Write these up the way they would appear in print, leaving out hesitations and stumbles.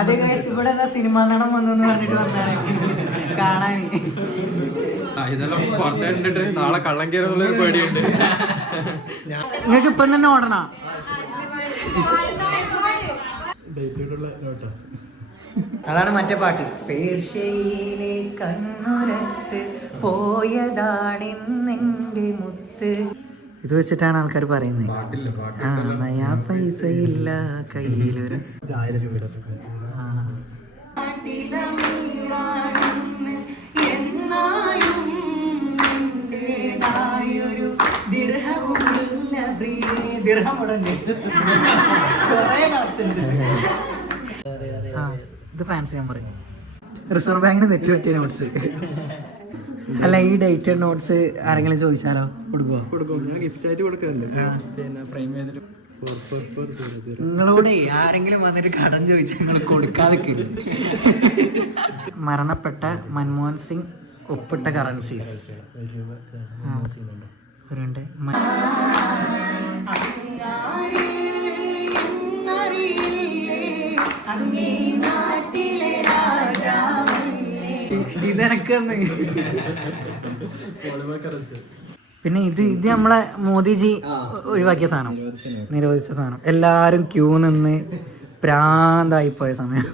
അതെ ഗൈസ്, ഇവിടെ സിനിമ നടൻ വന്നെന്ന് പറഞ്ഞിട്ട് വന്നാണ് കാണാൻ. ഇതെല്ലാം പുറത്ത് കണ്ടിട്ട് നാളെ കള്ളം കയറുന്നുള്ളൊരു പേടിയുണ്ട്. നിങ്ങൾക്ക് ഇപ്പം തന്നെ ഓടണ. അതാണ് മറ്റേ പാട്ട്. പേർഷ്യയിലെ കണ്ണുരത്ത് പോയതാണെന്നെന്റെ മുത്ത്. ഇത് വെച്ചിട്ടാണ് ആൾക്കാർ പറയുന്നത്. ആ നയാ പൈസ ഇല്ല കയ്യിലൊരു 1000 രൂപയുടെ ഇത് ഫാൻസി നമ്പർ. റിസർവ് ബാങ്കിന് നെറ്റ് പറ്റിയ നോട്ട്സ്. അല്ല, ഈ ഡേറ്റഡ് നോട്ട്സ് ആരെങ്കിലും ചോദിച്ചാലോ കൊടുക്കുമോ? കൊടുക്കും, ഞാൻ ഗിഫ്റ്റ് ആയിട്ട് കൊടുക്കാറുണ്ട്. പിന്നെ ഫ്രെയിം ചെയ്തിട്ട് നിങ്ങളോട് ആരെങ്കിലും വന്നിട്ട് കടം ചോദിച്ചാൽ നിങ്ങൾ കൊടുക്കാതെ. മരണപ്പെട്ട മൻമോഹൻ സിംഗ് ഒപ്പിട്ട കറൻസീസ് ഒരുണ്ട്. ഇതെനക്കെന്ന്. പിന്നെ ഇത് നമ്മളെ മോദിജി ഒഴിവാക്കിയ സാധനം, നിരോധിച്ച സാധനം. എല്ലാരും ക്യൂ നിന്ന് പ്രാന്തായിപ്പോയ സമയം.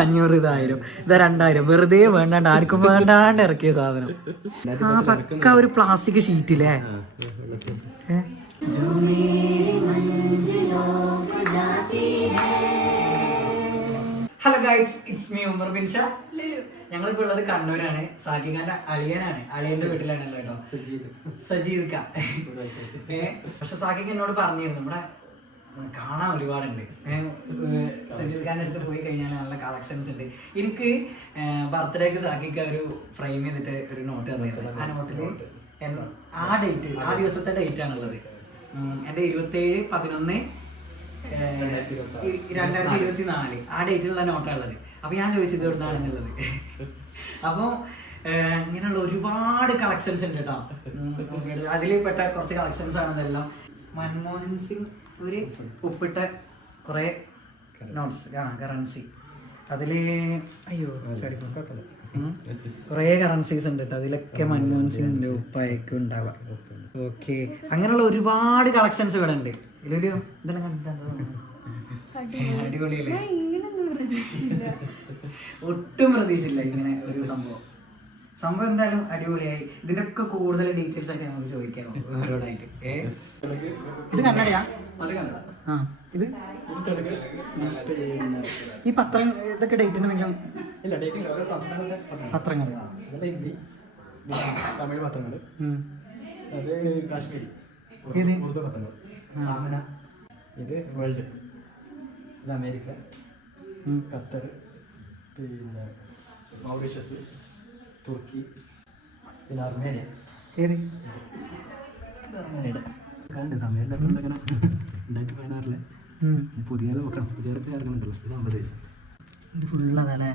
500 1000 ഇതാ 2000 വെറുതെ വേണ്ടാണ്ട് ആർക്കും വേണ്ടാണ്ട് ഇറക്കിയ സാധനം. ആ പക്ക ഒരു പ്ലാസ്റ്റിക് ഷീറ്റില്ലേ. Hello guys, it's me Umar bin Shah. ഞങ്ങളിപ്പോൾ ഉള്ളത് കണ്ണൂരാണ്. സാക്കിഖാന്റെ അളിയനാണ്. അളിയന്റെ വീട്ടിലാണല്ലോ കേട്ടോ, സജീദ് ഖാൻ. പക്ഷെ സാക്കിഖ് എന്നോട് പറഞ്ഞിരുന്നു ഇവിടെ കാണാൻ ഒരുപാടുണ്ട്. സജീദ് ഖാന്റെ അടുത്ത് പോയി കഴിഞ്ഞാൽ നല്ല കളക്ഷൻസ് ഉണ്ട്. എനിക്ക് ബർത്ത്ഡേക്ക് സാക്കിഖ് ഒരു ഫ്രെയിം ചെയ്തിട്ട് ഒരു നോട്ട് തന്നിരുന്നു. ആ നോട്ടിൽ ആ ഡേറ്റ്, ആ ദിവസത്തെ ഡേറ്റ് ആണുള്ളത്. എൻ്റെ 27/11/2024 ആ ഡേറ്റിലുള്ള നോട്ടാണ് ഉള്ളത്. അപ്പൊ ഞാൻ ചോദിച്ചത് എവിടുന്നാണെന്നുള്ളത്. അപ്പോൾ ഇങ്ങനെയുള്ള ഒരുപാട് കളക്ഷൻസ് ഉണ്ട് കേട്ടോ. അതിൽ പെട്ട കുറച്ച് കളക്ഷൻസ് ആണ് ഇതെല്ലാം. മൻമോഹൻ സിംഗ് ഒരു ഒപ്പിട്ട കുറെ നോട്ട്സ് കറൻസി. അതില് കുറെ കറൻസീസ് ഉണ്ട് കേട്ടോ. അതിലൊക്കെ മൻമോഹൻ സിംഗിന്റെ ഒപ്പായിരിക്കും ഉണ്ടാവുക. ഓക്കെ, അങ്ങനെയുള്ള ഒരുപാട് കളക്ഷൻസ് ഇവിടെ ഉണ്ട്. ഇതിലൊരു ഇതെല്ലാം കണ്ടിട്ടുണ്ടോ? അടിപൊളിയല്ലേ? ഒട്ടും പ്രതീക്ഷയില്ല ഇങ്ങനെ ഒരു സംഭവം. എന്തായാലും അടിപൊളിയായി. ഇതിന്റെ ഒക്കെ കൂടുതൽ ഡീറ്റെയിൽസ് ഒക്കെ നമുക്ക് ചോദിക്കാം ഓരോടായിട്ട്. ഇത് കന്നഡയാ? ആ, ഇത് ഈ പത്രം ഇതൊക്കെ ഡേറ്റ് എന്തെങ്കിലും പത്രങ്ങൾ? തമിഴ് പത്രങ്ങൾ, അത് കാശ്മീരി ഉറുദു പത്രങ്ങൾ. സാമന, ഇത് വേൾഡ്, ഇത് അമേരിക്ക, ഖത്തർ, പിന്നെ മൗറീഷ്യസ്, തുർക്കി, പിന്നെ അർമേനിയ. ഏത് അർമേനിയുടെ കണ്ട് സമയമില്ലാത്ത 2016 പുതിയ നോക്കണം. പുതിയ ഇറങ്ങുന്നുണ്ടല്ലോ. ഇത് 50 വയസ്സ് ഫുള്ളതല്ലേ?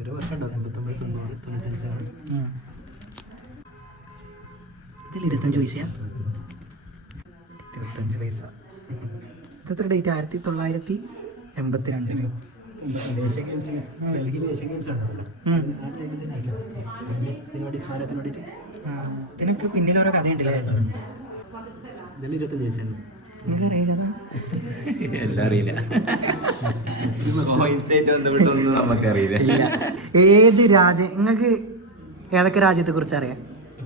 ഒരു വർഷം ഉണ്ടോ? 89 90 95 ഇതിൽ 25 പൈസയാ? 25 പൈസ. ഇതെത്ര ഡേറ്റ്? 1982. ഏഷ്യൻ ഗെയിംസ്, ഡൽഹിയിൽ ഏഷ്യൻ ഗെയിംസ് ഉണ്ടല്ലോ. ഇതിനൊക്കെ പിന്നിൽ ഓരോ കഥയുണ്ടല്ലേ? ഇതിൽ 25 വയസ്സാണ്. നിങ്ങൾക്കറിയ കഥ? എല്ലാം അറിയില്ല. നമുക്കറിയില്ല. ഏത് രാജ്യം നിങ്ങൾക്ക് ഏതൊക്കെ രാജ്യത്തെ കുറിച്ച് അറിയാം?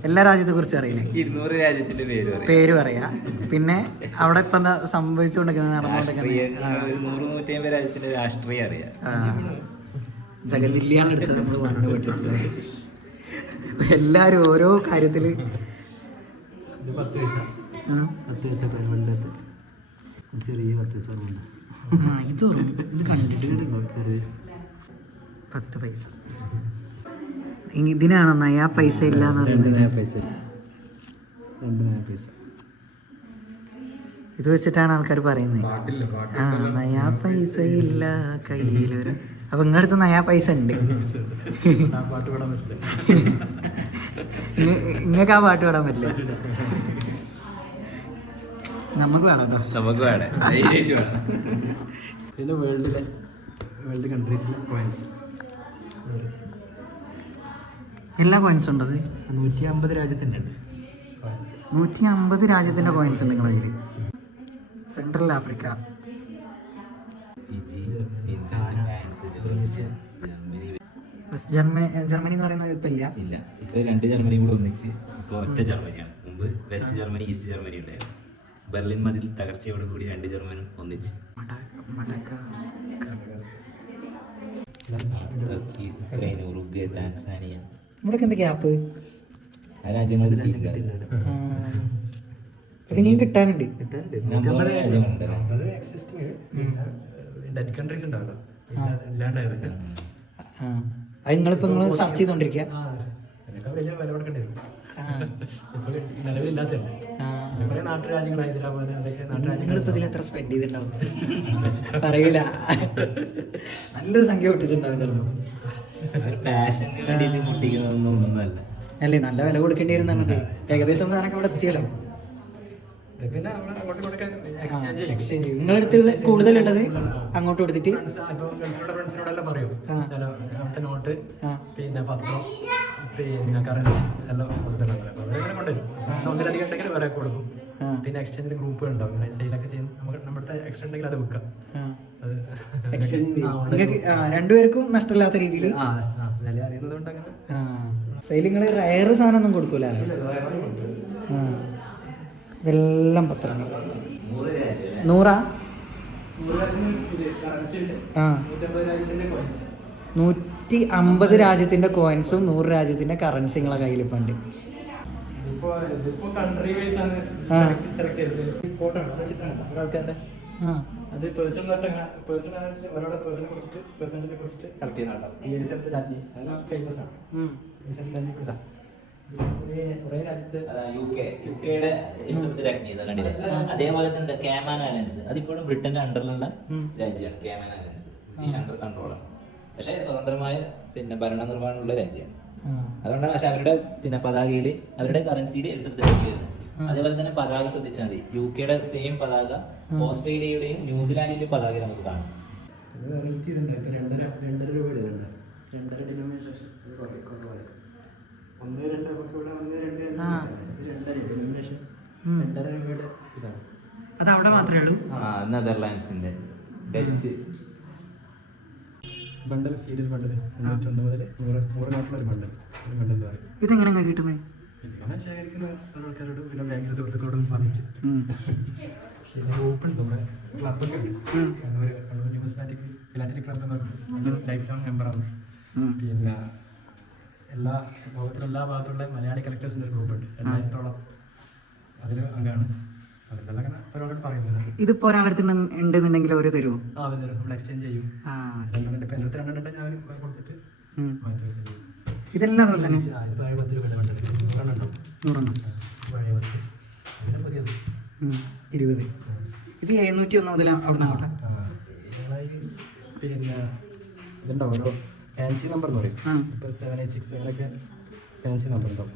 എല്ലാ രാജ്യത്തെ കുറിച്ച് അറിയില്ലേ? 200 രാജ്യത്തിന്റെ പേര് പറയാ. പിന്നെ അവിടെ ഇപ്പൊ എന്താ സംഭവിച്ചുകൊണ്ടിരിക്കുന്നത്, നടന്നുകൊണ്ടിരിക്കുന്നത്? 100-150 രാജ്യത്തിന്റെ രാഷ്ട്രീയം അറിയാം. ജഗജില്ലാണ് എടുത്തത് നമ്മൾ കണ്ടുപെട്ടിട്ടുള്ളത്. എല്ലാരും ഓരോ കാര്യത്തില്. 10 പൈസ, 10 പൈസ പെരുവണ്ടത്ത് ചെറിയ 10 പൈസ. ഇത് കണ്ടിട്ട് 10 പൈസ. ഇതിനാണോ നയാ പൈസ ഇല്ല എന്ന് പറയുന്നത്? 2 പൈസ, 2 പൈസ. ഇത് വെച്ചിട്ടാണ് ആൾക്കാർ പറയുന്നത്. ആ നയാ പൈസ ഇല്ല കയ്യിലൊരു. അപ്പൊ നിങ്ങളുടെ അടുത്ത് നയാ പൈസ ഉണ്ട്. പാട്ട് പാടാൻ പറ്റില്ല. നിങ്ങൾക്ക് ആ പാട്ട് പാടാൻ പറ്റില്ല. നമുക്ക് വേണം കേട്ടോ. നമുക്ക് വേണം. പിന്നെ വേൾഡ് കൺട്രീസിലെ കോയിൻസ് എല്ലാ കോയിൻസും ഉണ്ടത് 150 രാജ്യത്തിൻ്റെ ഉണ്ട് കോയിൻസ്. 150 രാജ്യത്തിൻ്റെ കോയിൻസ് ഉണ്ട് നിങ്ങളുടെ കയ്യിൽ. സെൻട്രൽ ആഫ്രിക്ക, ജർമ്മനി എന്ന് പറയുന്നത് ഇപ്പം ഇല്ല. ഇപ്പോൾ 2 ജർമ്മനി കൂടെ ഒന്നിച്ച് ഇപ്പോൾ ഒറ്റ ജർമ്മനിയാണ്. മുമ്പ് വെസ്റ്റ് ജർമ്മനി, ഈസ്റ്റ് ജർമ്മനി ഉണ്ടായിരുന്നു. ബെർലിൻ മതിൽ തകർച്ചയോട് കൂടി 2 ജർമ്മനും ഒന്നിച്ച്. ടർക്കി, ഉക്രൈൻ, ഉറുഗ്വേ, താൻസാനിയ, ഇവിടെ എന്താ ഗ്യാപ്പ്? ആ രാജ്യങ്ങളിൽ ഇനിയും കിട്ടാനുണ്ട്. രാജ്യങ്ങളുണ്ട്. ഡെഡ് കൺട്രീസ് ഉണ്ടാവല്ലോ, ഇല്ലാണ്ടായത്. അത് നിങ്ങൾ സെർച്ച് ചെയ്തോണ്ടിരിക്കുക. അതിനൊക്കെ വലിയ വില കൊടുക്കേണ്ടി വരും. ഇപ്പോൾ നിലവിലില്ലാത്തല്ലേ. കുറേ നാട്ടുരാജ്യങ്ങൾ, ഹൈദരാബാദ്, അതൊക്കെ നാട്ടുരാജ്യങ്ങൾ. നിങ്ങളിപ്പോൾ ഇതിൽ എത്ര സ്പെൻഡ് ചെയ്തിട്ടുണ്ടാവും പറയൂല. നല്ലൊരു സംഖ്യ പൊട്ടിച്ചിട്ടുണ്ടാവും ചിലപ്പോൾ. പാഷന് വേണ്ടിയിട്ട് മുട്ടിക്കുന്നതൊന്നും ഒന്നുമല്ല. അല്ലേ, നല്ല വില കൊടുക്കേണ്ടി വരും നമുക്ക്. ഏകദേശം സാധനമൊക്കെ ഇവിടെ എത്തിയല്ലോ. പിന്നെ നമ്മൾ അങ്ങോട്ടും ഇങ്ങോട്ടൊക്കെ എക്സ്ചേഞ്ച് ചെയ്യും. എക്സ്ചേഞ്ച് ചെയ്യും. നിങ്ങളെടുത്ത് കൂടുതലുള്ളത് അങ്ങോട്ട് കൊടുത്തിട്ട് ഫ്രണ്ട്സിനോടെല്ലാം പറയും അവിടുത്തെ നോട്ട്, പിന്നെ പത്രം, പിന്നെ കറൻസി എല്ലാം കൊടുത്തിട്ടുണ്ട്. അപ്പോൾ അവരെങ്ങനെ കൊണ്ടുവരും. ഒന്നിലധികം ഉണ്ടെങ്കിൽ വേറെ കൊടുക്കും. പിന്നെ എക്സ്ചേഞ്ചിൽ ഗ്രൂപ്പ് ഉണ്ടാവും, ഇങ്ങനെ സെയിലൊക്കെ ചെയ്യുന്നത്. നമുക്ക് നമ്മുടെ എക്സ്ട്രാ ഉണ്ടെങ്കിൽ അത് വിൽക്കാം. രണ്ടുപേർക്കും നഷ്ടമില്ലാത്ത രീതിയിൽ വില അറിയുന്നത് കൊണ്ട് അങ്ങനെ സെയിലിങ്ങൾ റയർ സാധനം ഒന്നും കൊടുക്കൂല. ഇതെല്ലാം പത്രങ്ങൾ 100 150 രാജ്യത്തിന്റെ കോയിൻസും 100 രാജ്യത്തിന്റെ കറൻസി നിങ്ങളെ കയ്യിൽ പണ്ട്. അത് പേഴ്സണൽ ഒരാളുടെ പേഴ്സണെ കുറിച്ചിട്ട് കളക്ട് ചെയ്യുന്നുണ്ടാവും. ഈ എലിസബത്ത് രാജ്ഞി ഫേമസ് ആണ്. കുറേ രാജ്യത്ത് യുകെയുടെ എലിസബത്ത് രാജ്ഞി കണ്ടില്ലേ? അതേപോലെ തന്നെ കേമാൻ ഐലൻഡ്സ്, അതിപ്പോഴും ബ്രിട്ടന്റെ അണ്ടറിലുള്ള രാജ്യമാണ്. കേമാൻ ഐലൻഡ്സ് ബ്രിട്ടീഷ് അണ്ടർ കൺട്രോളാണ്. പക്ഷേ സ്വതന്ത്രമായ പിന്നെ ഭരണനിർവഹണമുള്ള രാജ്യമാണ്. അതുകൊണ്ടാണ്. പക്ഷെ അവരുടെ പിന്നെ പതാകയിൽ, അവരുടെ കറൻസിയിൽ എലിസബത്ത് രാജ്ഞി വരുന്നത്. അതേപോലെ തന്നെ പതാക ശ്രദ്ധിച്ചാൽ മതി. യുകെയുടെ സെയിം പതാക ഓസ്ട്രേലിയയുടെയും ന്യൂസിലാൻഡിന്റെയും പതാക നമുക്ക് കാണാം. വെറൈറ്റി ഇതുണ്ട്. ഇപ്പോൾ 2.5 രൂപയുടെ ഇതുണ്ട്. 2.5 ഡിനോമിനേഷൻ കുറവായി. 1.2 നമുക്ക് ഇവിടെ 1.2 ഡിനോമിനേഷൻ 2.5 രൂപയുടെ ഇതാണ്. അത് അവിടെ മാത്രമേ ഉള്ളൂ. നെതർലാൻഡ്സിന്റെ ഡച്ച് ബണ്ടൽ, സീരിയൽ ബണ്ടൽ 91 മുതൽ 100 നാട്ടിലൊരു ബണ്ടൽ എന്ന് പറയും. ഇതെങ്ങനെ കിട്ടുന്നത്? ഇതിങ്ങനെ ശേഖരിക്കുന്ന ആൾക്കാരോട്, പിന്നെ ബാങ്കിലെ സുഹൃത്തുക്കളോടൊന്നും പറഞ്ഞിട്ട്. പിന്നെ ഗ്രൂപ്പ് ഉണ്ട്, നമ്മുടെ ക്ലബ്ബൊക്കെ ഉണ്ട്. കണ്ണൂർ ന്യൂസ്മാറ്റിക് ഫിലാറ്റലിക് ക്ലബ് എന്ന് പറഞ്ഞിട്ട് ലൈഫ് ലോങ് മെമ്പറാണ്. പിന്നെ ലോകത്തിലെല്ലാ ഭാഗത്തുള്ള മലയാളി കളക്ടേഴ്സിൻ്റെ ഒരു ഗ്രൂപ്പുണ്ട്. 2000-ഓളം അതിൽ അംഗമാണ്. അതിലെല്ലാം അങ്ങനെ ഒരാളോട് പറയുന്നത്. ഇതിപ്പോ ഒരാളടുത്ത് ഉണ്ടെന്നുണ്ടെങ്കിൽ അവര് തരുമോ? അവർ തരും. നമ്മൾ എക്സ്ചേഞ്ച് ചെയ്യും. ഇപ്പം എൻ്റെ 2 ഞാൻ കൊടുത്തിട്ട് മാറ്റി ചെയ്യും. ഇതെല്ലാം അതുപോലെ തന്നെ 10 രൂപയുടെ വേണ്ടത് 100 പഴയ 10, അങ്ങനെ പുതിയത് 20. ഇത് 701 മുതൽ അവിടെ നിന്ന് പിന്നെ ഇതുണ്ടാവും ഓരോ ഫാൻസി നമ്പർ എന്ന് പറയും. ഇപ്പോൾ 786 അങ്ങനെയൊക്കെ ഫാൻസി നമ്പർ ഉണ്ടാവും.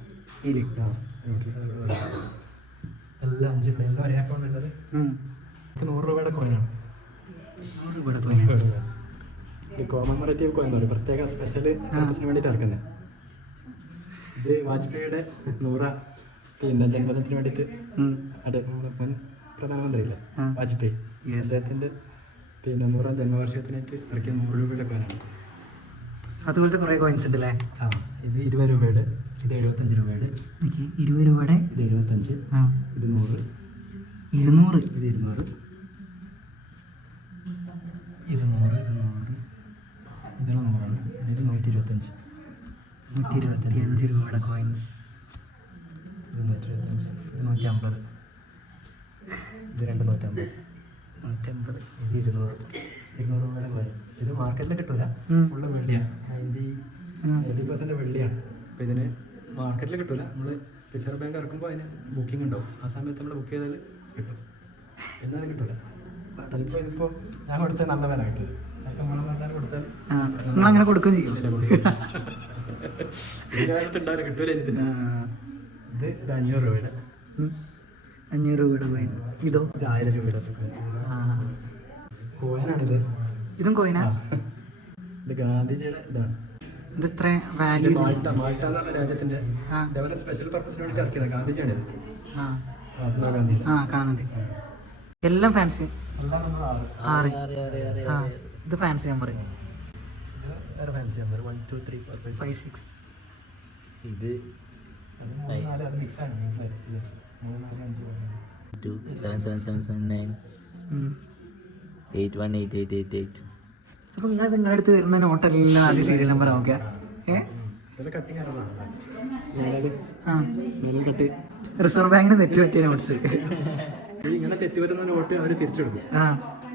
എല്ലാം 5 എല്ലാം ഒരേ അക്കൗണ്ട് ഉള്ളത്. 100 രൂപയുടെ കോയിനാണ്. 100 രൂപയുടെ കോയിൻ. ഈ കോമമറേറ്റീവ് കോയിൻ എന്ന് പറയും. പ്രത്യേക സ്പെഷ്യൽ പർപ്പസിന് വേണ്ടിയിട്ട് ഇറക്കുന്നത്. ഇത് വാജ്പേയിയുടെ 100 പിന്നെ ജന്മദിനത്തിന് വേണ്ടിയിട്ട് മുൻ പ്രധാനമന്ത്രിയില്ലേ വാജ്പേയി, അദ്ദേഹത്തിൻ്റെ പിന്നെ 100ാം ജന്മവാർഷികത്തിനായിട്ട് ഇറക്കിയ 100 രൂപയുടെ കോയിനാണ്. അതുപോലത്തെ കുറേ കോയിൻസ് ഉണ്ടല്ലേ? ഇത് 20 രൂപയുടെ, ഇത് 75 രൂപയുടെ, 20 രൂപയുടെ, ഇത് 75, ഇത് 100, 200, ഇത് 200, ഇത് 100, ഇതെല്ലാം 100ആണ്. ഇത് 125, 125 രൂപയുടെ കോയിൻസ്. ഇത് 125, ഇത് 150, ഇത് 150, ഇത് 200 രൂപയുടെ കോയിൻ. ഇത് മാർക്കറ്റിൽ കിട്ടൂല, ഫുള്ള് വെള്ളിയാണ്. 90% വെള്ളിയാണ്. അപ്പോൾ ഇതിന് മാർക്കറ്റിൽ കിട്ടൂല. നമ്മൾ റിസർവ് ബാങ്ക് ഇറക്കുമ്പോൾ അതിന് ബുക്കിംഗ് ഉണ്ടാവും. ആ സമയത്ത് നമ്മൾ ബുക്ക് ചെയ്താൽ കിട്ടും. എന്നാലും കിട്ടൂല. അതിപ്പോൾ ഇതിപ്പോൾ ഞാൻ കൊടുത്താൽ നല്ല വില കിട്ടും. നമ്മളെ കൊടുത്താൽ നമ്മളങ്ങനെ കൊടുക്കുകയും ചെയ്യും. ഈ കാലത്ത് ഉണ്ടാവില്ല, കിട്ടൂല. ഇത് 500 രൂപയുടെ, 500 രൂപയുടെ കോയിൻ. ഇതോ? ഇത് 1000 രൂപയുടെ കോയിനാണിത്. ഇതും കോയിനാ? ഇത് ഗാന്ധിജിയുടെ ഇതാണ്. ഇത് ഇത്ര വാല്യൂ? മാൾട്ട എന്ന് പറഞ്ഞ രാജ്യത്തിന്റെ ഇതേപോലെ സ്പെഷ്യൽ പർപ്പസിന് വേണ്ടി ഇറക്കിയതാണ്. ഗാന്ധിജിയാണ് ഇത്. മഹാത്മാ ഗാന്ധി. കാണുന്നുണ്ട്. എല്ലാം ഫാൻസി. 6. ഇത് ഫാൻസി നമ്പർ. Fancy number 1 2 3 4 5 6. ഇത് 8188888. അപ്പൊ നിങ്ങളുടെ അടുത്ത് വരുന്ന നോട്ടെല്ലാം ആദ്യം സീരിയൽ നമ്പർ നോക്കുക. റിസർവ് ബാങ്കിന് തെറ്റ് പറ്റിയ നോട്ട്സ്. ഇങ്ങനെ തെറ്റ് വരുന്ന നോട്ട് അവർ തിരിച്ചെടുക്കും.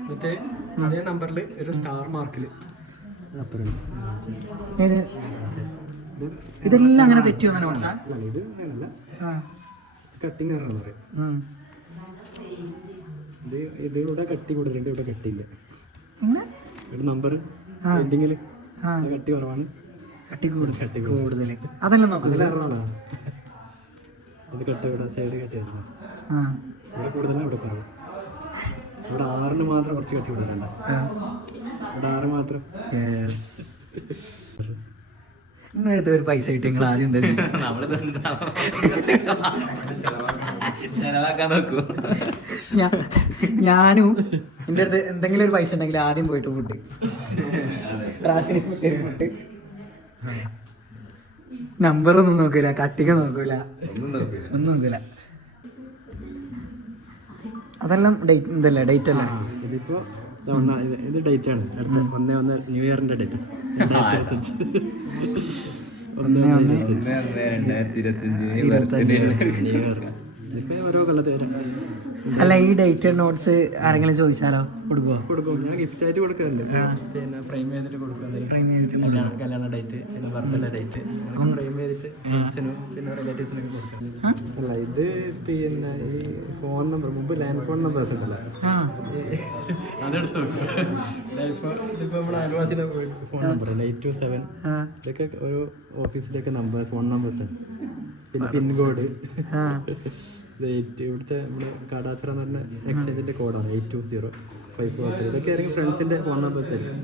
എന്നിട്ട് അതേ നമ്പറിൽ ഒരു സ്റ്റാർ മാർക്കിൽ ഇതെല്ലാം അങ്ങനെ തെറ്റി വന്ന നോട്ട്സാ? ഇത് അങ്ങനല്ല, കട്ടിങ് എന്ന് പറയും. ഇതിലൂടെ കട്ടി കൂടുതലുണ്ട്, ഇവിടെ കട്ടിയില്ല. ഇവിടെ നമ്പർ എൻഡിങ്ങിൽ കട്ടി കുറവാണ്, കട്ടി കൂടുതൽ. അതെല്ലാം നോക്കുന്നില്ല. ഇത് കട്ട് ഇവിടെ സൈഡ് കട്ടി വരുന്നത്. ഇവിടെ കൂടുതലാണ്, ഇവിടെ കുറവ്. ഇവിടെ 6 മാത്രം കുറച്ച് കട്ടി കൂടുതലുണ്ട്. ഇവിടെ 6 മാത്രം. നിങ്ങളടുത്ത് ഒരു പൈസ കിട്ടി നിങ്ങൾ ആദ്യം ചെലവാക്കാൻ നോക്കൂ. ഞാനും എൻ്റെ അടുത്ത് എന്തെങ്കിലും ഒരു പൈസ ഉണ്ടെങ്കിൽ ആദ്യം പോയിട്ട് ഫുഡ് റാഷന് ഫുഡ്. നമ്പറൊന്നും നോക്കൂല, കട്ടിക നോക്കൂല, ഒന്നും നോക്കൂല. അതെല്ലാം ഡേറ്റ് ഇതല്ലേ, ഡേറ്റ് അല്ലേ? ഇതിപ്പോ ഇത് ഡേറ്റ് ആണ്. അടുത്ത 1/1 ന്യൂ ഇയറിന്റെ ഡേറ്റ്. 1/1/2025 ഇപ്പൊ ഓരോ കൊല്ലത്തെ. അല്ല, ഈ ഡേറ്റഡ് നോട്ട്സ് ആരെങ്കിലും ചോദിച്ചാലോ കൊടുക്കുമോ? കൊടുക്കും. ഞാൻ ഗിഫ്റ്റ് ആയിട്ട് കൊടുക്കാറുണ്ട്. പിന്നെ ഫ്രെയിം ചെയ്തിട്ട് കൊടുക്കും. കല്യാണ ഡേറ്റ്, പിന്നെ ബർത്ത്ഡേ ഡേറ്റ് ഫ്രെയിം ചെയ്തിട്ട് ഫ്രണ്ട്സിനും പിന്നെ റിലേറ്റീവ്സിനൊക്കെ കൊടുക്കാം. അല്ല, ഇത് പിന്നെ ഈ ഫോൺ നമ്പർ, മുമ്പ് ലാൻഡ് ഫോൺ നമ്പേഴ്സ് ഉണ്ടല്ലോ, അതെടുത്ത് വെക്കും. ഇതിപ്പോ നമ്മുടെ അയൽവാസിയുടെ ഫോൺ നമ്പർ 827 ഇതൊക്കെ ഓരോ ഓഫീസിലേക്ക് നമ്പർ, ഫോൺ നമ്പേഴ്സ്. പിന്നെ പിൻകോഡ് ഇവിടുത്തെ നമ്മുടെ കാടാച്ചിറ എന്ന് പറഞ്ഞ എക്സ്ചേഞ്ചിന്റെ കോഡാണ് 82054. ഇതൊക്കെ ആയിരിക്കും ഫ്രണ്ട്സിന്റെ ഫോൺ നമ്പേഴ്സ് ആയിരിക്കും.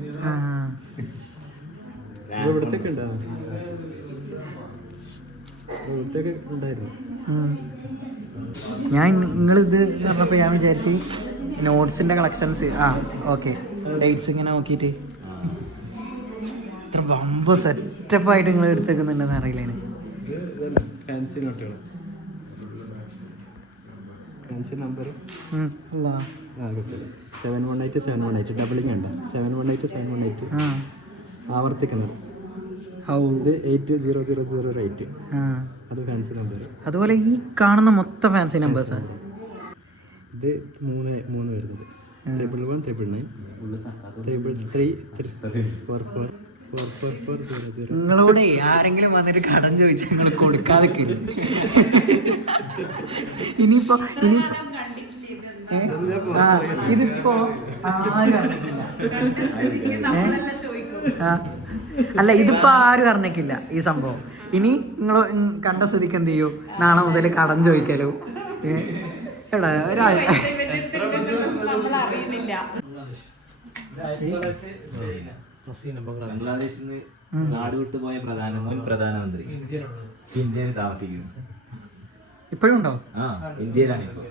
ഇവിടത്തേക്ക് ഉണ്ടാവും, ഇവിടത്തേക്ക് ഉണ്ടായിരുന്നു. ഞാൻ നിങ്ങളിത് പറഞ്ഞപ്പോൾ ഞാൻ വിചാരിച്ച് നോട്ട്സിന്റെ കളക്ഷൻസ്. ഓക്കെ, ഡേറ്റ്സ് ഇങ്ങനെ നോക്കിയിട്ട് ഇത്ര വമ്പ സെറ്റപ്പായിട്ട് നിങ്ങൾ എടുത്തേക്കുന്നുണ്ടെന്ന് അറിയില്ല. ഫാൻസി നോട്ടുകൾ, ഫാൻസി നമ്പർ 718 718 ഡബിളിങ് ഉണ്ട്. 718 718 ആവർത്തിക്കുന്നത്. ഇത് 800008 അത് ഫാൻസി നമ്പർ. അതുപോലെ ഈ കാണുന്ന മൊത്തം ഫാൻസി നമ്പേഴ്സ്. ഇത് 3 വരുന്നത് 111 999 333 44 4440. നിങ്ങളോട് ആരെങ്കിലും വന്നിട്ട് കടം ചോദിച്ചാൽ നിങ്ങൾ കൊടുക്കാതെ ഇതിപ്പോ ആരും അല്ല, ഇതിപ്പോ ആരും അറിഞ്ഞിക്കില്ല ഈ സംഭവം. ഇനി നിങ്ങൾ കണ്ട സ്ഥിതിക്ക് എന്ത് ചെയ്യൂ, നാളെ മുതൽ കടം ചോദിക്കലോ. എടാ ബംഗ്ലാദേശിൽ നിന്ന് നാട് വിട്ടുപോയ മുൻ പ്രധാനമന്ത്രി ഇന്ത്യയിൽ താമസിക്കുന്നു. ഇപ്പോഴും ഉണ്ടോ? ഇന്ത്യയിലാണ് ഇപ്പൊ.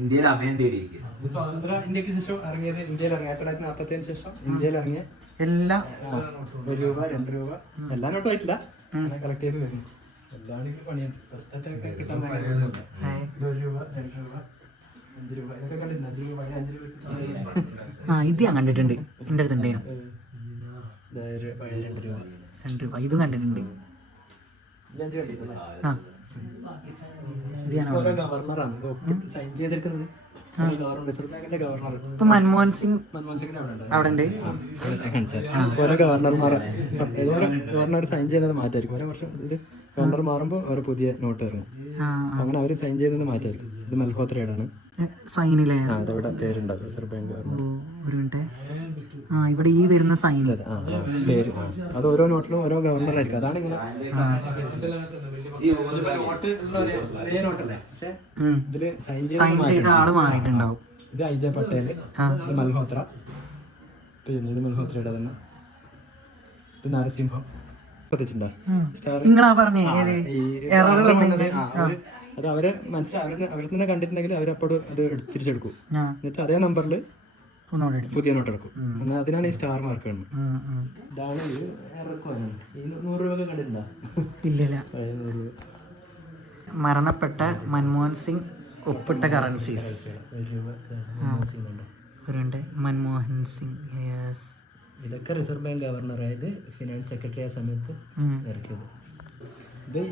ഇന്ത്യയിൽ അഭയം തേടിയിരിക്കുന്നു. ഇന്ത്യക്ക് ശേഷം ഇറങ്ങിയത്, ഇന്ത്യയിൽ ഇറങ്ങിയ 1947 ശേഷം ഇന്ത്യയിൽ ഇറങ്ങിയ എല്ലാം 1 രൂപ 2 രൂപ എല്ലാ നോട്ടും ആയിട്ടില്ല, കളക്ട് ചെയ്ത് വരുന്നു. എല്ലാം പണിയാണ്. ഫസ്റ്റൊക്കെ കിട്ടാൻ 1 രൂപ 2 രൂപ 5 രൂപ ഇതൊക്കെ കണ്ടിട്ടുണ്ട്. 5 രൂപ 5 രൂപ ഇത് ഞാൻ കണ്ടിട്ടുണ്ട്. എൻ്റെ അടുത്ത് ഉണ്ടായിരുന്നു 2 രൂപ. ഇതും കണ്ടിട്ടുണ്ട്. ഗവർണറാണ് സൈൻ ചെയ്തിരിക്കുന്നത്. ഇപ്പൊ മൻമോഹൻ സിംഗ് അവിടെ ഉണ്ട്. ഓരോ ഗവർണർമാർ സൈൻ ചെയ്യുന്നത് മാറ്റായിരിക്കും. ഓരോ വർഷം ഇത് ഗവർണർ മാറുമ്പോൾ ഓരോ പുതിയ നോട്ട് ഇറങ്ങും. അങ്ങനെ അവർ സൈൻ ചെയ്യുന്നത് മാറ്റായിരിക്കും. ഇത് മൽഹോത്രയാണ് സൈനിലെ അതവിടെ പേരുണ്ടാവും. Reserve bank governor. ഒരു മിനിറ്റ്. ഇവിടെ ഈ വരുന്ന സൈൻ പേര് അത് ഓരോ നോട്ടിലും ഓരോ ഗവർണറായിരിക്കും. അതാണ് ഇങ്ങനെ സൈൻ ചെയ്ത ആള് മാറിയിട്ടുണ്ടാവും. ഇത് IJ പട്ടേൽ, മൽഹോത്ര, പിന്നെ ഇത് മൽഹോത്രയുടെ തന്നെ. ഇത് നാരസിംഹം ശ്രദ്ധിച്ചിട്ടുണ്ടോ? സ്റ്റാർ നിങ്ങളാ പറഞ്ഞേ ഏത് എറർ അത് അവരെ അവരെ തന്നെ കണ്ടിട്ടുണ്ടെങ്കിൽ അവരപ്പോഴും അത് തിരിച്ചെടുക്കും. എന്നിട്ട് അതേ നമ്പറിൽ പുതിയ നോട്ട് എടുക്കും. എന്നാൽ അതിനാണ് ഈ സ്റ്റാർ മാർക്ക് കാണുന്നത്. ഇതാണ് ഈ 100 രൂപ കണ്ടിട്ടുണ്ടോ? ഇല്ലില്ല. 100 രൂപ. മരണപ്പെട്ട മൻമോഹൻ സിംഗ് ഒപ്പിട്ട കറൻസീസ്. 1 രൂപ ഒരുണ്ട് മൻമോഹൻ സിംഗ്. യെസ്. ഇതൊക്കെ റിസർവ് ബാങ്ക് ഗവർണറായത് ഫിനാൻസ് സെക്രട്ടറി ആ സമയത്ത് ഇറക്കിയത്. ഇത്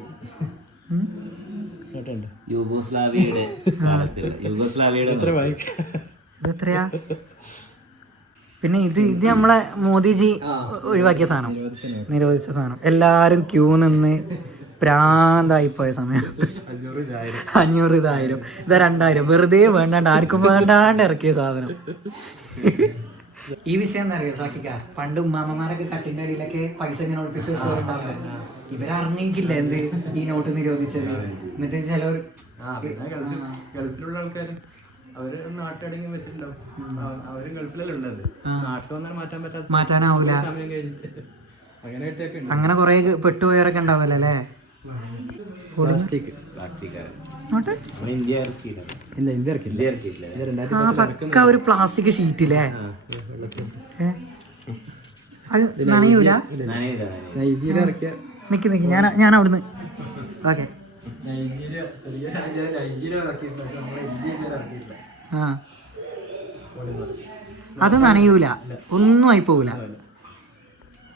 കേട്ടോ യൂഗോസ്ലാവിയയുടെ എത്ര വായിക്കാം? ഇതെത്രയാ? പിന്നെ ഇത് നമ്മളെ മോദിജി ഒഴിവാക്കിയ സാധനം, നിരോധിച്ച സാധനം. എല്ലാരും ക്യൂ നിന്ന് പ്രാന്തായി പോയ സമയം. 500 1000 ഇതാ 2000 വെറുതെ വേണ്ടാണ്ട് ആർക്കും വേണ്ടാണ്ട് ഇറക്കിയ സാധനം. ഈ വിഷയം എന്താ അറിയോ സാക്കിക്ക? പണ്ട് ഉമ്മാമ്മമാരൊക്കെ കട്ടിന്റെ അടിയിലൊക്കെ പൈസ ഇങ്ങനെ ഒളിപ്പിച്ച് വെച്ചവരുണ്ടാവും. ഇവരറിഞ്ഞിട്ടില്ല എന്ത് ഈ നോട്ട് നിരോധിച്ചത്. എന്നിട്ട് ചിലവർ ഗൾഫിലുള്ള ആൾക്കാർ അവര് നാട്ടടങ്ങി വെച്ചിട്ടുണ്ടാവും. അവര് ഗൾഫിലല്ലേ ഉള്ളത്. നാട്ടിൽ വന്നാൽ മാറ്റാനാവൂല. സമയം കഴിഞ്ഞിട്ട് അങ്ങനെ കുറെ പെട്ടുപോയവരൊക്കെ ഉണ്ടാവല്ലോ അല്ലേ? പ്ലാസ്റ്റിക് നോട്ട് ഇല്ല, ഇന്ത്യ ഇറക്കില്ല. പക്ക ഒരു പ്ലാസ്റ്റിക് ഷീറ്റില്ലേ? അത് നനയൂല. നൈജീരിയ ഇറക്കിയ നിക്ക് ഞാൻ അവിടുന്ന് ഓക്കെ. നൈജീരിയ ഇറക്കിയിട്ടുണ്ട്. പക്ഷെ നമ്മളെ ഇന്ത്യ ഇറക്കിയില്ല. അത് നനയൂല, ഒന്നും ആയി പോകൂല.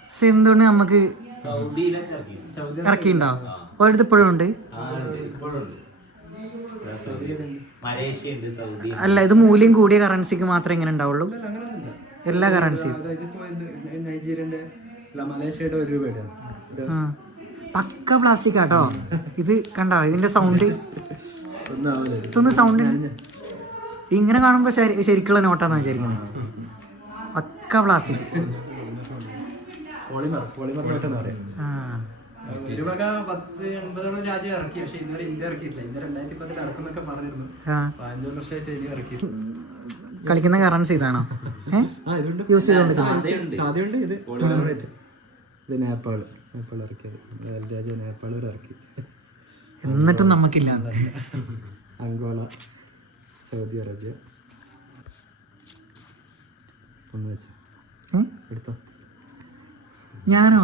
പക്ഷെ എന്തുകൊണ്ട് നമുക്ക് ഇറക്കിണ്ടാവും? ഒരിടത്ത് ഇപ്പോഴും ഉണ്ട്. അല്ല, ഇത് മൂല്യം കൂടിയ കറൻസിക്ക് മാത്രമേ ഇങ്ങനെ ഉണ്ടാവുള്ളൂ. എല്ലാ കറൻസിയും നൈജീരിയന്റെ മലേഷ്യയുടെ 1 രൂപയുടെ പക്ക പ്ലാസ്റ്റിക് ആട്ടോ. ഇത് കണ്ടോ ഇതിന്റെ സൗണ്ട്? ഇതൊന്ന് സൗണ്ട് ഇങ്ങനെ കാണുമ്പോ ശരിക്കുള്ള നോട്ടാന്ന് വിചാരിക്കുന്നത്. പക്ക പ്ലാസ്റ്റിക്. പോളിമർ നോട്ടെന്ന് പറയാം. ഒരു വക 10-80 രാജ്യം ഇറക്കി. പക്ഷെ ഇന്നലെ ഇന്ത്യ ഇറക്കിയിട്ടില്ല. ഇന്ത്യ 2010 ഇറക്കുന്നൊക്കെ പറഞ്ഞിരുന്നു. 15 വർഷമായിട്ട് ഇന്ത്യ ഇറക്കിയില്ല. കളിക്കുന്ന കറൻസി ഇതാണോ? യൂസ് ചെയ്തോണ്ട് സാധ്യതയുണ്ട്. ഇത് നേപ്പാൾ ഇറക്കിയത്. രാജ്യം നേപ്പാൾ വരെ ഇറക്കി. എന്നിട്ടും നമുക്കില്ല. Angola, Saudi Arabia. ഒന്ന് വെച്ചോ എടുത്തോ. ഞാനോ?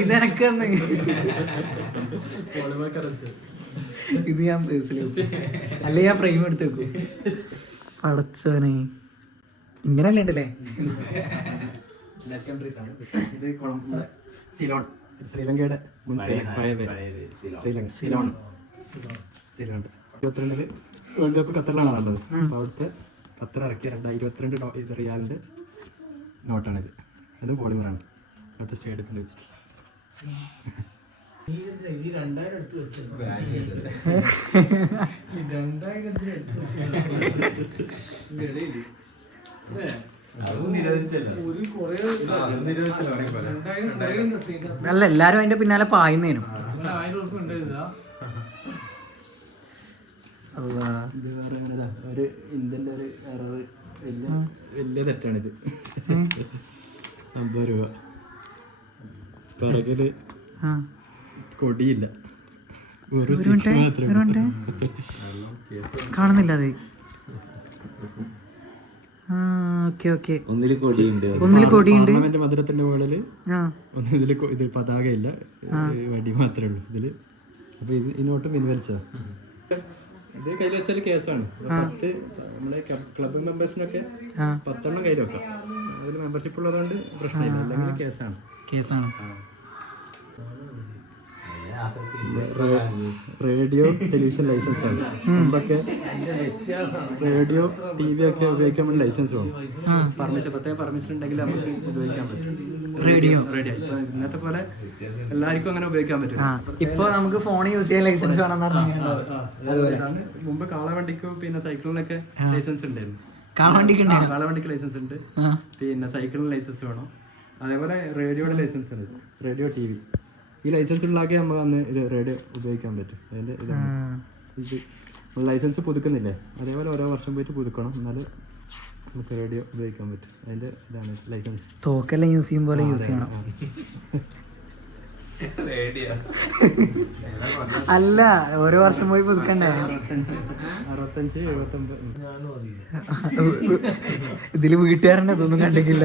ഇതെനക്ക് ഇത് ഞാൻ അല്ല ഞാൻ ഫ്രെയിം എടുത്ത് വെക്കും. പടച്ചോനെ ഇങ്ങനല്ലേ ഉണ്ടല്ലേ? ഇത് സിലോൺ, ശ്രീലങ്കയുടെ സിലോൺ. 22 വേൾഡ് കപ്പ് ഖത്തറിലാണ് നടന്നത്. അപ്പോൾ അവിടുത്തെ ഖത്തർ ഇറക്കിയ 2022 റിയാലിൻ്റെ നോട്ടാണിത്. ഇത് പോളിമറാണ്. അവിടുത്തെ സ്റ്റേഡിയത്തിൽ വെച്ചിട്ട്. അല്ല, എല്ലാരും അതിന്റെ പിന്നാലെ പായുന്നേനും. ഇത് വേറെ അങ്ങനെ ഒരു ഇന്ത്യൻ്റെ ഒരു എറർ, വലിയ തെറ്റാണിത്. 50 രൂപ. പിറകില് കൊടിയില്ല, കാണുന്നില്ല അത്. ഒന്നില് കൊടിയുണ്ട്, മധുരത്തിന്റെ മുകളില് ഒന്നില് ഇത് പതാകയില്ല, വടി മാത്രമേ ഉള്ളൂ ഇതില്. അപ്പൊ ഈ നോട്ട് പിൻവലിച്ചതാ. ഇത് കയ്യിൽ വെച്ചാൽ കേസാണ്. 10 നമ്മളെ ക്ലബ് മെമ്പേഴ്സിനൊക്കെ 10 കയ്യിൽ വെക്കാം. അതിൽ മെമ്പർഷിപ്പ് ഉള്ളതുകൊണ്ട് പ്രശ്നമില്ല, അല്ലെങ്കിൽ കേസാണ്. റേഡിയോ ടെലിവിഷൻ ലൈസൻസ് ആണ്. മുമ്പൊക്കെ റേഡിയോ TV ഒക്കെ ഉപയോഗിക്കാൻ വേണ്ടി ലൈസൻസ് വേണം. പ്രത്യേക പെർമിഷൻ ഉണ്ടെങ്കിൽ നമുക്ക് ഉപയോഗിക്കാൻ പറ്റും. റേഡിയോ ഇപ്പൊ ഇന്നത്തെ പോലെ എല്ലാവർക്കും അങ്ങനെ ഉപയോഗിക്കാൻ പറ്റും. ഇപ്പൊ നമുക്ക് ഫോൺ യൂസ് ചെയ്യാൻ ലൈസൻസ് വേണം. മുമ്പ് കാളവണ്ടിക്കും പിന്നെ സൈക്കിളിനൊക്കെ ലൈസൻസ് ഉണ്ടായിരുന്നു. കാളവണ്ടിക്ക് ലൈസൻസ് ഉണ്ട്, പിന്നെ സൈക്കിളിന് ലൈസൻസ് വേണം. അതേപോലെ റേഡിയോയുടെ ലൈസൻസ് ഉണ്ട്, റേഡിയോ TV. ഈ ലൈസൻസ് ഉള്ളാക്കി നമ്മൾ അന്ന് റേഡിയോ ഉപയോഗിക്കാൻ പറ്റും. അതിന്റെ ഇത് ലൈസൻസ് പുതുക്കുന്നില്ലേ, അതേപോലെ ഓരോ വർഷം പോയിട്ട് പുതുക്കണം, എന്നാലും നമുക്ക് റേഡിയോ ഉപയോഗിക്കാൻ പറ്റും. അതിൻ്റെ ഇതാണ് ലൈസൻസ്. തോക്കെല്ലാം യൂസ് ചെയ്യും പോലെ യൂസ് ചെയ്യണം. അല്ല ഓരോ വർഷം പോയി പുതുക്കണ്ടേ? 65, 79. ഇതില് വീട്ടുകാരനെ ഇതൊന്നും കണ്ടിട്ടില്ല.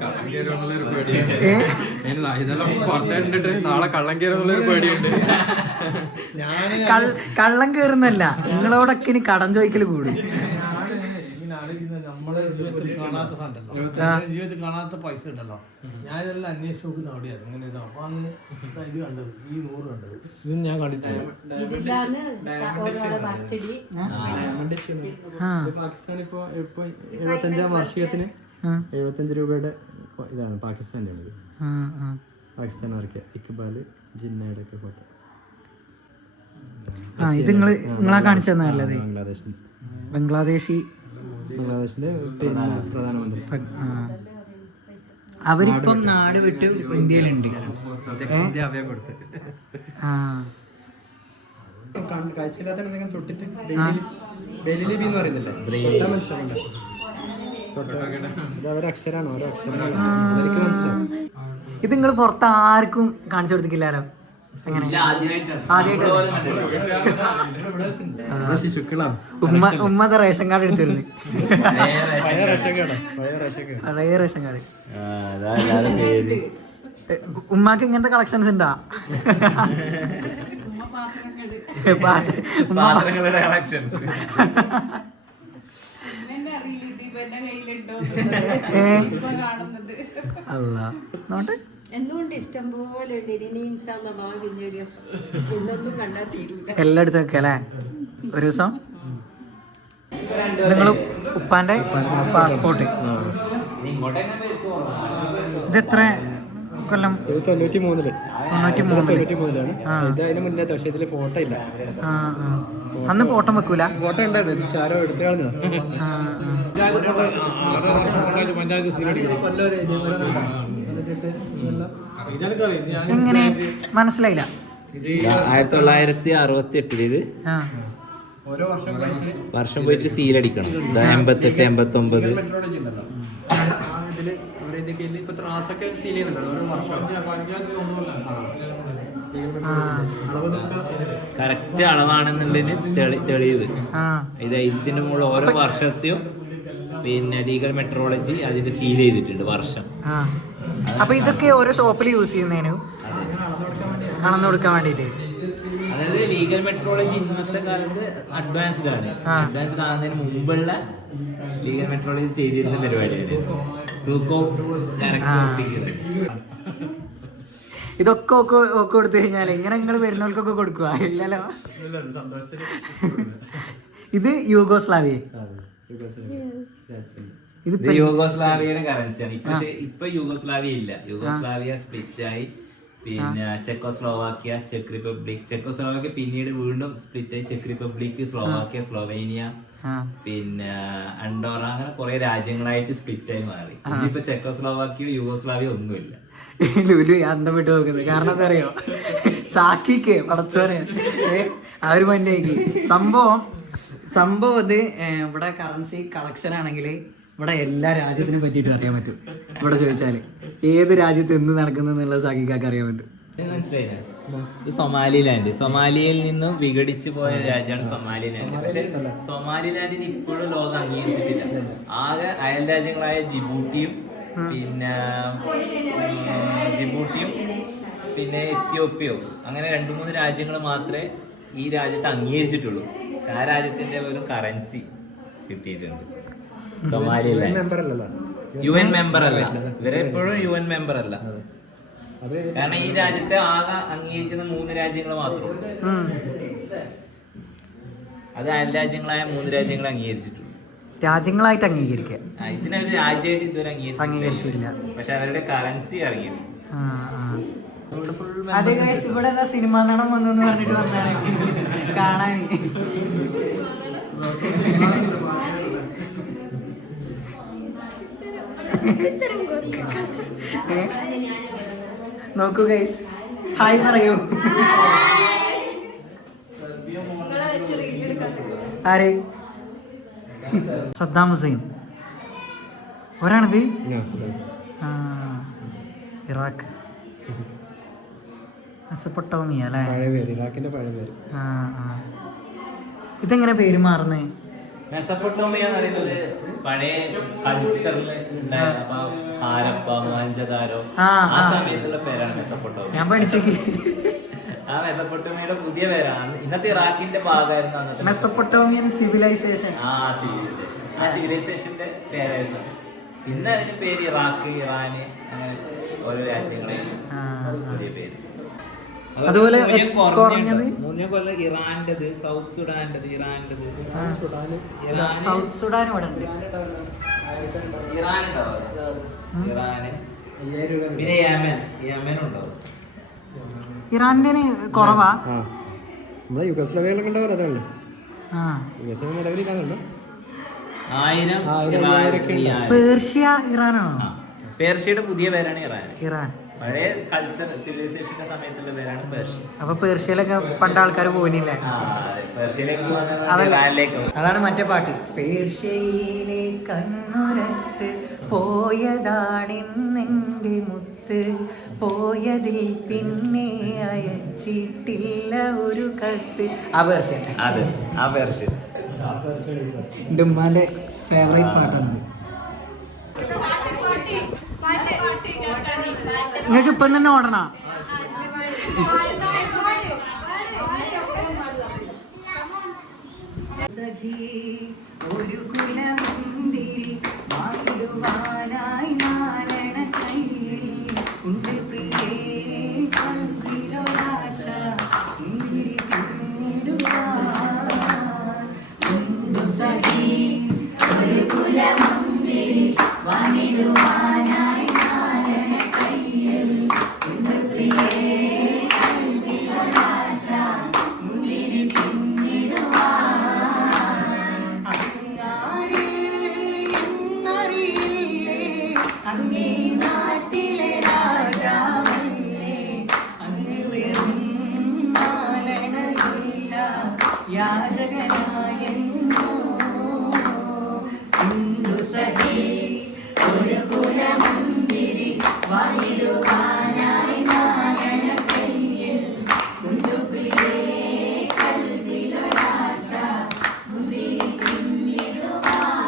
കള്ളം കയറുമെന്നുള്ളൊരു പേടിയുണ്ട്. ഇതെല്ലാം പുറത്ത് കണ്ടിട്ട് നാളെ കള്ളം കയറുമെന്നുള്ളൊരു പേടിയുണ്ട്. കള്ളം കേറുന്നല്ല, നിങ്ങളോടൊക്കെ ഇനി കടം ചോദിക്കല് കൂടും. നമ്മളെ ജീവിതത്തിൽ കാണാത്ത സാധനമല്ലോ, ജീവിതത്തിൽ കാണാത്ത പൈസ ഉണ്ടല്ലോ. ഞാൻ ഇതെല്ലാം അന്വേഷിച്ച് നോക്കുന്ന അവിടെയാണ് ഇങ്ങനെ ഇതാ. അപ്പൊ അന്ന് ഇത് കണ്ടത്, ഈ 100 കണ്ടത്, ഇതൊന്നും ഞാൻ കണ്ടിട്ടില്ല. പാകിസ്ഥാൻ ഇപ്പൊ 75ാം വാർഷികത്തിന് 75 രൂപയുടെ ഇതാണ് പാകിസ്ഥാൻ്റെ ഉള്ളത്. പാകിസ്ഥാൻ ഇറക്കിയ ഇക്ബാൽ ജിന്നയുടെ ഒക്കെ ഫോട്ടോ. ഇത് നിങ്ങളാ കാണിച്ചു തന്നല്ലേ? ബംഗ്ലാദേശിന്റെ പിന്നെ പ്രധാനമന്ത്രി. അവരിപ്പം നാട് വിട്ട് ഇന്ത്യയിലുണ്ട്. കാഴ്ചയില്ലാത്ത തൊട്ടിട്ട് ബെലിലിപി എന്ന് പറയുന്നില്ലേ, മനസ്സിലാവുന്നുണ്ട്. ഇത് അവരക്ഷരാണ്, ഓരോ അക്ഷരമാണ് അവർക്ക് മനസ്സിലാവും. ഇത് നിങ്ങൾ പുറത്ത് ആർക്കും കാണിച്ചു കൊടുത്തിട്ടില്ലല്ലോ. എങ്ങനെ ശിശുക്കളാണ്. ഉമ്മ റേഷൻ കാർഡ് എടുത്തിരുന്നു. പഴയ റേഷൻ കാർഡ്. ഉമ്മാക്ക് ഇങ്ങനത്തെ കളക്ഷൻസ് ഉണ്ടാ? അല്ല നോട്ടെ എന്തുകൊണ്ട് ഇഷ്ടം പോലെ എല്ലായിടത്തും ഒക്കെ അല്ലേ? ഒരു ദിവസം നിങ്ങൾ ഉപ്പാന്റെ പാസ്പോർട്ട് ഇതെത്ര കൊല്ലം? 93-ലാണ്. അതിന് മുന്നേ ദശത്തില് ഫോട്ടോ ഇല്ല. അന്ന് ഫോട്ടോ വെക്കൂല? ഫോട്ടോ ഉണ്ടായിരുന്നു, ആരോ എടുത്തു കളഞ്ഞു. പഞ്ചായത്ത് എങ്ങനെ മനസ്സിലായില്ല? 1968 ഇത് വർഷം പോയിട്ട് സീലടിക്കണം. 88, 89. കറക്റ്റ് അളവാണെന്നുള്ളതിന് തെളിവ് ഇത്. ഇതിന്റെ മുകളിൽ ഓരോ വർഷത്തെയും പിന്നെ ലീഗൽ മെട്രോളജി അതിന്റെ സീൽ ചെയ്തിട്ടുണ്ട് വർഷം. അപ്പൊ ഇതൊക്കെ ഓരോ ഷോപ്പിൽ യൂസ് ചെയ്യുന്നതിന് അളന്നു കൊടുക്കാൻ വേണ്ടിട്ട്. അതായത് ലീഗൽ മെട്രോളജി ഇന്നത്തെ കാലത്ത് അഡ്വാൻസ്ഡ് ആണ്. അഡ്വാൻസ്ഡ് ആകുന്നതിന് മുമ്പുള്ള ലീഗൽ മെട്രോളജി ചെയ്തിരുന്ന പരിപാടിയാണ്. ഇതൊക്കെ ഒക്കെ കൊടുത്തു കഴിഞ്ഞാല് ഇങ്ങനെ നിങ്ങൾ വരുന്നവർക്കൊക്കെ കൊടുക്കുക ഇല്ലല്ലോ? ഇത് യൂഗോസ്ലാവിയ, ഇത് യൂഗോസ്ലാവിയയുടെ കറൻസിയാണ്. പക്ഷെ ഇപ്പൊ യൂഗോസ്ലാവിയ ഇല്ല. യൂഗോസ്ലാവിയ സ്പ്ലിറ്റ് ആയി. പിന്നെ ചെക്കോസ്ലോവാക്യ, ചെക്ക് റിപ്പബ്ലിക്. ചെക്കോസ്ലോവാക്യ പിന്നീട് വീണ്ടും സ്പ്ലിറ്റ് ആയി. ചെക്ക് റിപ്പബ്ലിക്, സ്ലോവാക്യ, സ്ലോവേനിയ, പിന്നെ അണ്ടോറ, അങ്ങനെ കുറെ രാജ്യങ്ങളായിട്ട് സ്പ്ലിറ്റ് ആയി മാറി. ഇതിപ്പോ ചെക്കോസ്ലോവാക്യോ യൂഗോസ്ലാവിയ ഒന്നുമില്ല. ലുലു അന്തം വിട്ട് നോക്കുന്നത് കാരണം എന്താ അറിയോ? സാക്കിക്ക് പടച്ചോനെ ആ ഒരു മഞ്ഞേക്ക് സംഭവം ഇത് ഇവിടെ കറൻസി കളക്ഷൻ ആണെങ്കിൽ ഇവിടെ എല്ലാ രാജ്യത്തിനും പറ്റിയിട്ട് അറിയാൻ പറ്റും. ഇവിടെ ചോദിച്ചാല് ഏത് രാജ്യത്ത് എന്ത് നടക്കുന്നു എന്നുള്ളത് സാക്കിക്കാർക്ക് അറിയാൻ പറ്റും. മനസ്സിലായില്ല? ഇത് സൊമാലിലാൻഡ്. സൊമാലിയയിൽ നിന്നും വിഘടിച്ചു പോയ രാജ്യമാണ് സൊമാലിലാൻഡ്. പക്ഷെ സൊമാലിലാൻഡിന് ഇപ്പോഴും ലോകം അംഗീകരിച്ചിട്ടില്ല. ആകെ അയൽ രാജ്യങ്ങളായ ജിബൂട്ടിയും പിന്നെ എത്യോപ്യയും അങ്ങനെ 2-3 രാജ്യങ്ങൾ മാത്രമേ ഈ രാജ്യത്ത് അംഗീകരിച്ചിട്ടുള്ളൂ. പക്ഷെ ആ രാജ്യത്തിന്റെ പോലും കറൻസി കിട്ടിയിട്ടുണ്ട്. സൊമാലിലാൻഡ് UN മെമ്പർ അല്ല. ഇവരെപ്പോഴും UN മെമ്പർ അല്ല. കാരണം ഈ രാജ്യത്തെ ആകെ അംഗീകരിക്കുന്ന 3 രാജ്യങ്ങൾ മാത്രമേ. അത് അയൽ രാജ്യങ്ങളായ 3 രാജ്യങ്ങൾ അംഗീകരിച്ചിട്ടുള്ളൂ. രാജ്യങ്ങളായിട്ട് അംഗീകരിക്കുക. ഇതിനൊരു രാജ്യമായിട്ട് ഇതുവരെ അംഗീകരിച്ചില്ല. പക്ഷെ അവരുടെ കറൻസി ഇറങ്ങിയത്. അതെ ഗൈസ്, ഇവിടെ സിനിമാ നടൻ വന്നു എന്ന് പറഞ്ഞിട്ട് വന്നാണ് കാണാൻ. നോക്കൂ ഗൈസ്, ഹായ് പറയൂ. ആര്? സദ്ദാം ഹുസൈൻ. ഒരാണിത്? ആ, ഇറാഖ്. മെസപ്പൊട്ടോമിയ അല്ലേ? ഇറാഖിന്റെ പഴയ പേര്. ആ ആ. ഇതെങ്ങനെ പേര് മാറുന്നേ? മെസപ്പൊട്ടോമിയ എന്ന് പറയുന്നത് പഴയ കൾച്ചറിൽ ഉണ്ടായ ഹാരപ്പ, മോഹൻജദാരോ ആ, ആ ആ. സമയത്തുള്ള പേരാണ് മെസപ്പൊട്ടോമിയ. ഞാൻ പഠിച്ചേക്ക്. ആ മെസപ്പൊട്ടോമിയയുടെ പുതിയ പേരാണ്. ഇന്നത്തെ ഇറാഖിന്റെ ഭാഗമായിരുന്നു അന്നത്തെ മെസപ്പൊട്ടോമിയൻ സിവിലൈസേഷൻ. ആ സിവിലൈസേഷന്റെ പേരായിരുന്നു. ഇന്ന് അതിന് പേര് ഇറാഖ്, ഇറാന്, അങ്ങനെ ഓരോ രാജ്യങ്ങളെയും ആ, പുതിയ പേര്. അതുപോലെ മൂല്യം കുറഞ്ഞത്? മൂല്യം കൊല്ലം ഇറാന്റേത്, സൗത്ത് സുഡാന്റേത്, ഇറാന്റേത്, സൗത്ത് സുഡാൻ ഇവിടെ ഉണ്ട്. ഇറാൻ ഉണ്ടാവും, ഇറാന്, പിന്നെ യമൻ ഉണ്ടാവും. ഇറാന്റെ കുറവാ. നമ്മളെ യുഗസ്ലോവിയയിലൊക്കെ ഉണ്ടാവും അതല്ലേ. ആ, യുഗസ്ലോവിയ നിലവിലില്ലാന്നുണ്ടോ? 1000 പേർഷ്യ ഇറാനാണോ? പേർഷ്യയുടെ പുതിയ പേരാണ് ഇറാൻ. ഇറാൻ. പഴയ കൾച്ചർ സിവിലൈസേഷന്റെ സമയത്തുള്ള പേരാണ് പേർഷ്യ. അപ്പൊ പേർഷ്യയിലൊക്കെ പണ്ട് ആൾക്കാർ പോകുന്നില്ലേ? പേർഷ്യയിലേക്ക് അതല്ല. ഇറാനിലേക്ക്. അതാണ് മറ്റേ പാട്ട്. പേർഷ്യയിലെ കണ്ണുരത്ത് പോയതാണിന്നെൻ്റെ മുത്ത്, പോയതിൽ പിന്നെ അയച്ചിട്ടില്ല ഒരു കത്ത്. ആ പേർഷ്യ. അതെ, ആ പേർഷ്യ. എൻ്റെ ഉമ്മാൻ്റെ ഫേവറേറ്റ് പാട്ടാണ്. നിങ്ങൾക്ക് ഇപ്പം തന്നെ ഓടണ? ഒരു കുലമുന്തിരി വാങ്ങിടുവാനായി നാലണ കയ്യിൽ ഉണ്ട് പ്രിയേ കൽവിലൊരാശ മുന്തിരി തിന്നിടുവാൻ ഉണ്ട് സഖി ഒരു കുലമുന്തിരി വാങ്ങിടുവാനായി നാലണ കയ്യിൽ ഉണ്ട് പ്രിയേ കൽവിലൊരാശ മുന്തിരി തിന്നിടുവാൻ അങ്ങേ നാട്ടിലെ രാജാവല്ലേ അങ്ങ് വെറും നാലണയില്ല യാചകനായെന്നോ ഇന്ദു സഖി ഒരു കുലമുന്തിരി വാങ്ങിടുവാനായി നാലണ കയ്യിൽ കൊണ്ടു പ്രിയേ കൽവിലൊരാശ മുന്തിരി തിന്നിടുവാൻ.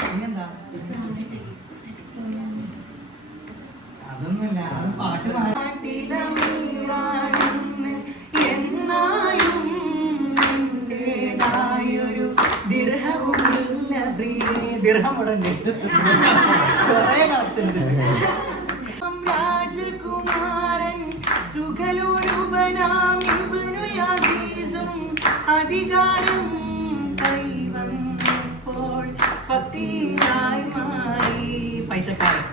പിന്നെന്താ? അതൊന്നുമില്ല, അത് പാട്ട് പാട്ടിലമീറാണെന്ന് എന്നായും എന്റേതായൊരു ദിർഹവുമില്ല പ്രിയേ. ദിർഹം ഇവിടെ ഉണ്ട്. കുറേ കളക്ഷൻ രാജകുമാരൻ സുഖലോലുപനാം ഇബ്നുൽ അസീസും അധികാരം കൈവന്നപ്പോൾ ഫക്കീറായി മാറി. പൈസക്കാരൻ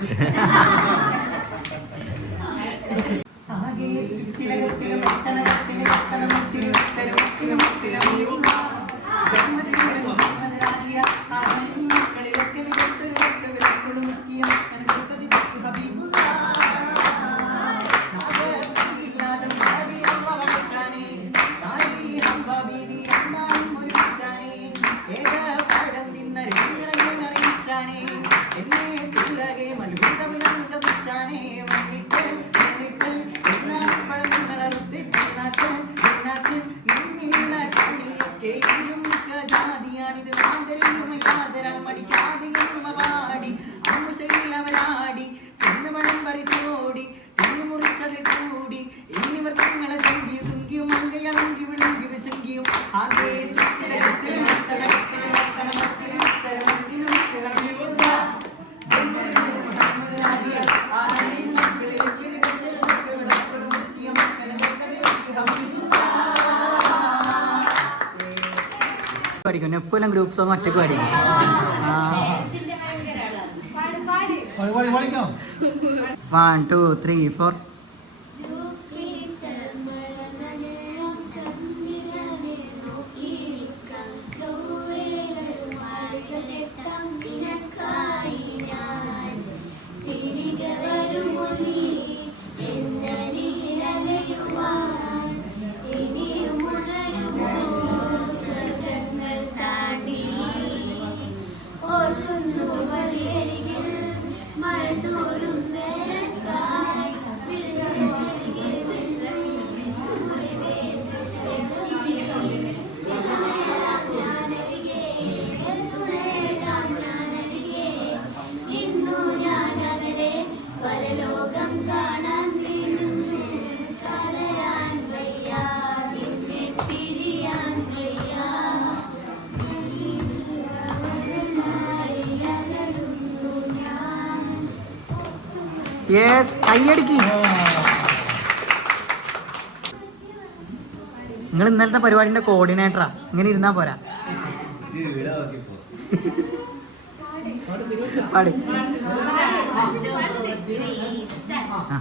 ആകെ ചുറ്റിലകത്തിലും ഒട്ടനകത്തിലും ഒട്ടനമത്തിലും ഉത്തരവത്തിലും ഉത്തരവും ജന്മദിനാകിയ മക്കളിലൊക്കെ മികത്ത് വിളക്കൊടുക്കിയ ാടി ചെന്നുമണം പറിച്ചോടി തിന്നു മുറിച്ചതിൽ കൂടി എന്നിവർ തങ്ങളെ സംഖ്യ തുങ്കിയും മങ്കയളങ്കി വിളങ്കി വിശങ്കിയും ആകെ ചുറ്റിലകത്തിലും ഒട്ടനകത്തിലും ഒട്ടനമത്തിലും ഉത്തരവത്തിലും ഉത്തരവില്ല മുഹമ്മദാകിയ ആരെയും മക്കളിലേക്ക് വിളക്കൊടുക്കിയ വിളക്കൊടുക്കിയ മക്കനെ പഠിക്കും എപ്പോഴും ഗ്രൂപ്പ് സോങ് ഒറ്റക്ക് പഠിക്കും. പഠിക്കാം. 1 2 3 4. യെസ് കൈയടിക്ക്. നിങ്ങൾ ഇന്നലത്തെ പരിപാടിന്റെ കോർഡിനേറ്ററാ, ഇങ്ങനെ ഇരുന്നാ പോരാ. പാട്. ആ.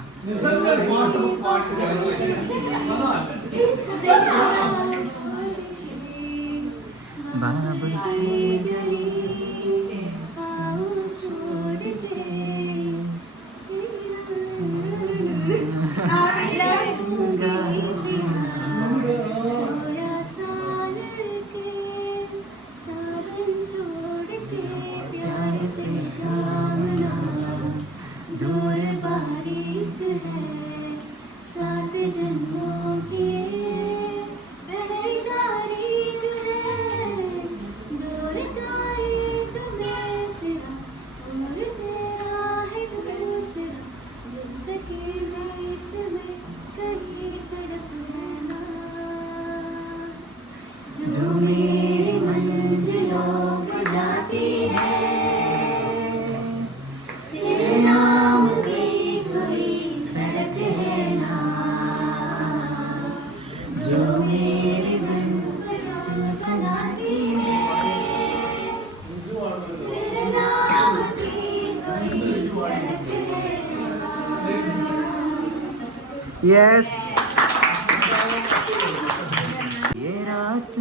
जो मेरी मंजिलों पे जाती है, तेरे नाम की कोई सड़क है ना, जो मेरी मंजिलों पे जाती है, तेरे नाम की कोई सड़क है ना। यस ये रात